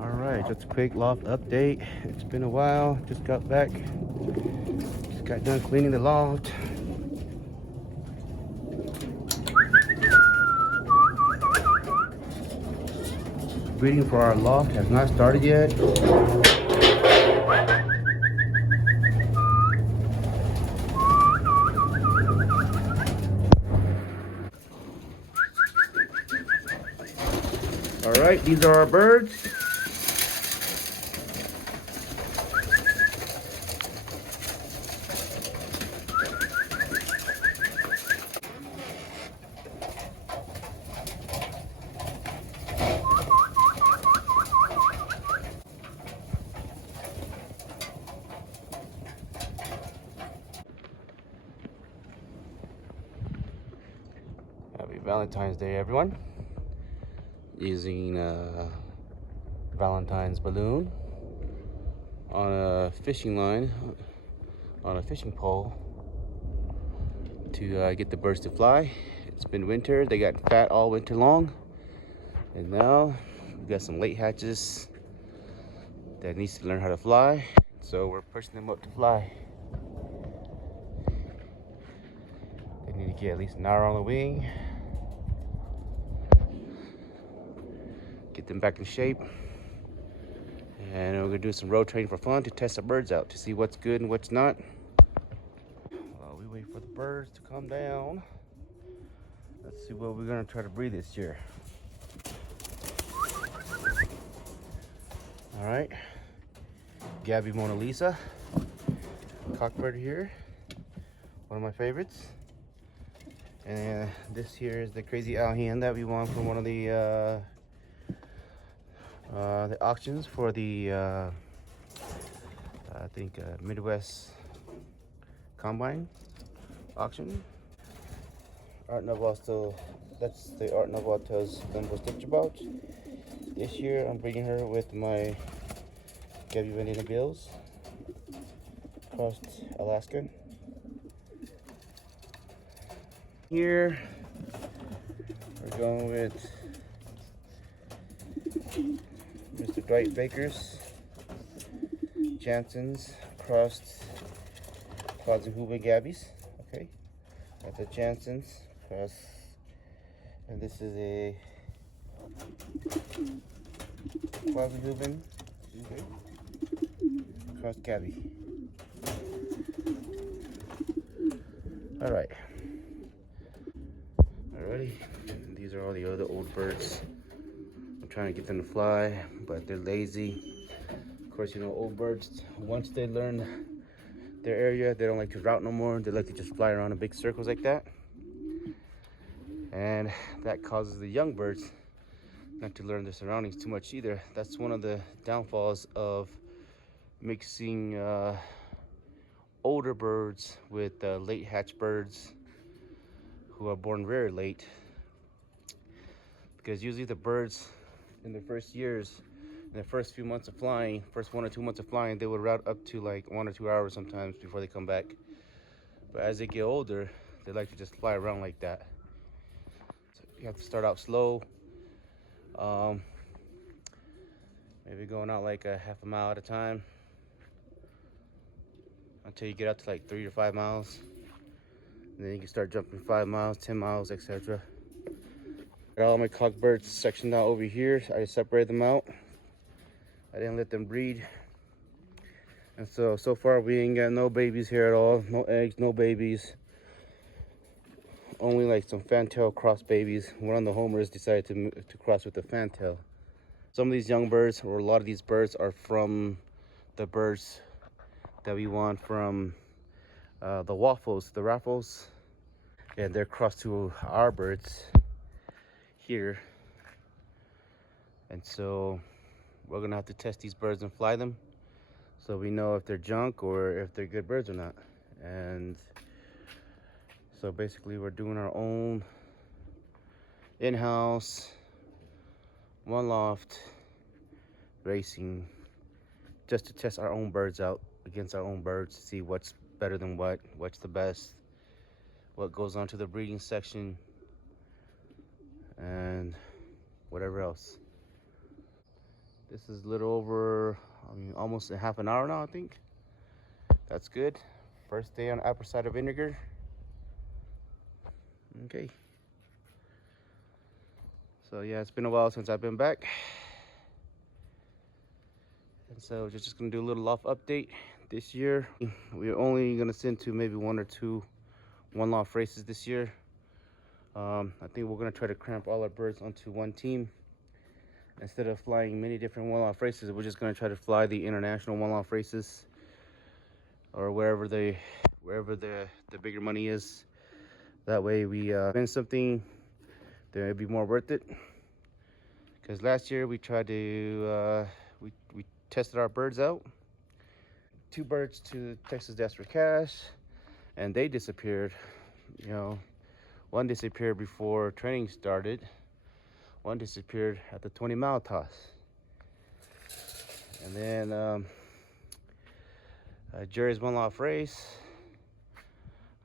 All right, just a quick loft update. It's been a while. Just got back. Just got done cleaning the loft. Breeding for our loft has not started yet. All right, these are our birds. Happy Valentine's Day, everyone. Using a Valentine's balloon on a fishing line, on a fishing pole to get the birds to fly. It's been winter. They got fat all winter long. And now we've got some late hatches that needs to learn how to fly. So we're pushing them up to fly. They need to get at least an hour on the wing. Get them back in shape. And we're gonna do some road training for fun to test the birds out to see what's good and what's not. While we wait for the birds to come down, let's see what we're gonna try to breed this year. All right, Gabby Mona Lisa, cockbird here, one of my favorites. And this here is the crazy owl hen that we won from one of the auctions for the I think Midwest Combine auction. Art Nouveau still, that's the Art Nouveau tells Dumbo Stitch about. This year I'm bringing her with my Gabby Vanilla Bills, crossed Alaskan. Here we're going with Mr. Dwight Baker's Jansen's crossed Quadzuhuba Gabbies. Okay, that's a Jansen's cross, and this is a Quadzuhuban crossed Gabby. All right. Alrighty, these are all the other old birds. I'm trying to get them to fly, but they're lazy. Of course, you know, old birds, once they learn their area, they don't like to route no more. They like to just fly around in big circles like that. And that causes the young birds not to learn their surroundings too much either. That's one of the downfalls of mixing older birds with late hatch birds who are born very late. Because usually the birds in their first years, in the first few months of flying, first 1 or 2 months of flying, they would route up to like 1 or 2 hours sometimes before they come back. But as they get older, they like to just fly around like that. So you have to start out slow. Maybe going out like a half a mile at a time until you get out to like 3 or 5 miles. And then you can start jumping 5 miles, 10 miles, etc. Got all my cockbirds sectioned out over here. I just separated them out. I didn't let them breed. And so far we ain't got no babies here at all. No eggs, no babies. Only like some fantail cross babies. One of the homers decided to cross with the fantail. Some of these young birds, or a lot of these birds, are from the birds that we want from the waffles, the raffles. And they're crossed to our birds here. And so we're gonna have to test these birds and fly them so we know if they're junk or if they're good birds or not. And so basically we're doing our own in-house one loft racing just to test our own birds out against our own birds to see what's better than what's the best, what goes on to the breeding section, and whatever else. This is a little over, I mean, almost a half an hour now, I think. That's good. First day on apple cider vinegar. Okay. So yeah, it's been a while since I've been back. And so just gonna do a little loft update. This year, we're only gonna send to maybe 1 or 2 one-loft races this year. I think we're gonna try to cramp all our birds onto one team. Instead of flying many different one-loft races, we're just gonna try to fly the international one-loft races, or wherever the bigger money is. That way we win something that would be more worth it. Because last year we tried to we tested our birds out. 2 birds to Texas Desk for Cash, and they disappeared. You know, one disappeared before training started. One disappeared at the 20-mile toss. And then Jerry's one-loft race,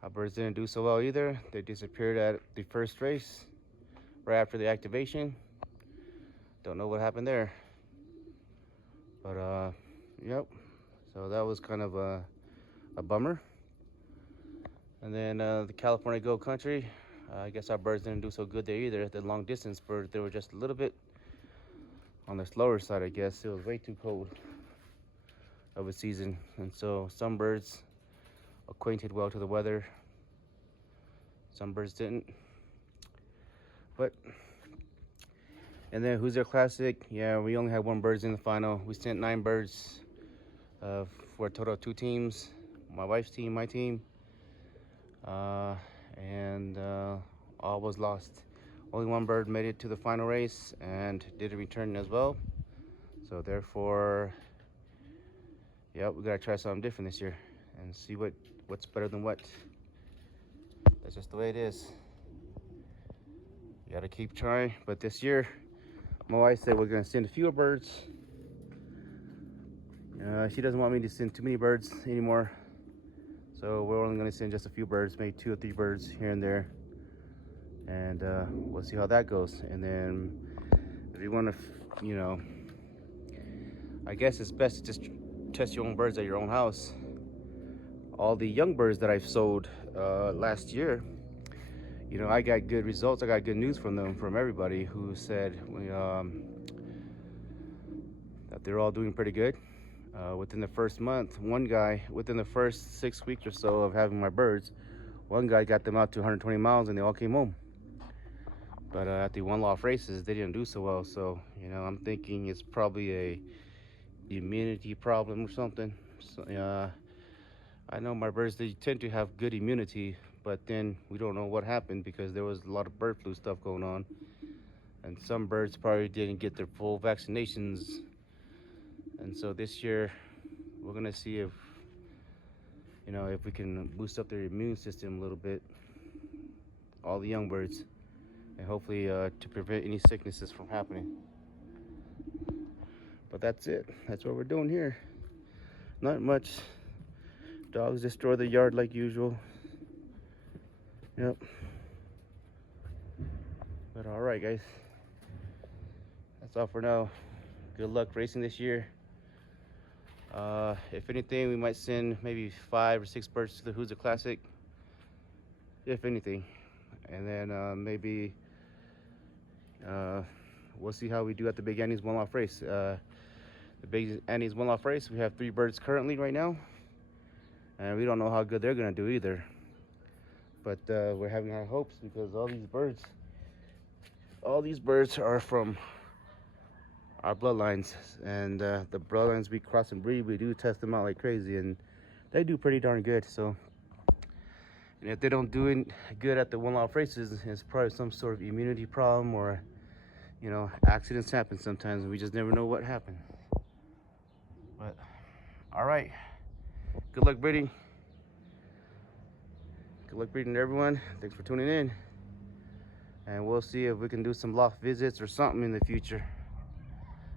our birds didn't do so well either. They disappeared at the first race, right after the activation. Don't know what happened there. But yep. So that was kind of a bummer. And then the California Gold Country, I guess our birds didn't do so good there either. The long distance birds, they were just a little bit on the slower side, I guess. It was way too cold of a season. And so some birds acquainted well to the weather, some birds didn't. But, and then Hoosier Classic, yeah, we only had 1 birds in the final. We sent 9 birds for a total of 2 teams. My wife's team, my team. And all was lost. Only 1 bird made it to the final race and didn't return as well. So therefore, yeah, we gotta try something different this year and see what's better than what. That's just the way it is. You gotta keep trying. But this year, my wife said we're gonna send fewer birds. She doesn't want me to send too many birds anymore. So we're only gonna send just a few birds, maybe 2 or 3 birds here and there. And we'll see how that goes. And then if you wanna, you know, I guess it's best to just test your own birds at your own house. All the young birds that I've sold last year, you know, I got good results. I got good news from them, from everybody who said that they're all doing pretty good. Within the first month, one guy, within the first 6 weeks or so of having my birds, one guy got them out to 120 miles and they all came home. But at the one-loft races, they didn't do so well. So, you know, I'm thinking it's probably a immunity problem or something. So, I know my birds, they tend to have good immunity, but then we don't know what happened because there was a lot of bird flu stuff going on. And some birds probably didn't get their full vaccinations. And so this year, we're gonna see if, you know, if we can boost up their immune system a little bit, all the young birds, and hopefully to prevent any sicknesses from happening. But that's it. That's what we're doing here. Not much. Dogs destroy the yard like usual. Yep. But all right, guys. That's all for now. Good luck racing this year. If anything, we might send maybe 5 or 6 birds to the Hoosier Classic, if anything. And then maybe we'll see how we do at the Big Annie's one-off race. The Big Annie's one-off race, we have 3 birds currently right now, and we don't know how good they're gonna do either. But we're having our hopes because all these birds are from our bloodlines, and the bloodlines we cross and breed, we do test them out like crazy, and they do pretty darn good. So, and if they don't do good at the one-off races, it's probably some sort of immunity problem, or, you know, accidents happen sometimes and we just never know what happened. But all right, good luck breeding. Good luck breeding to everyone. Thanks for tuning in, and we'll see if we can do some loft visits or something in the future.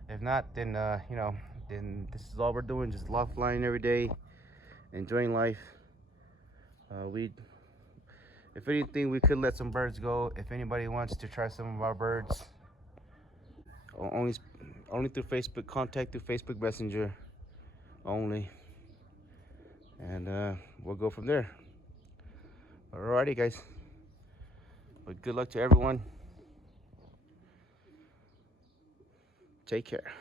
If not, then you know, then this is all we're doing, just loft flying every day, enjoying life. If anything, we could let some birds go. If anybody wants to try some of our birds, only only through Facebook, contact through Facebook Messenger only, and we'll go from there. Alrighty, guys. But good luck to everyone. Take care.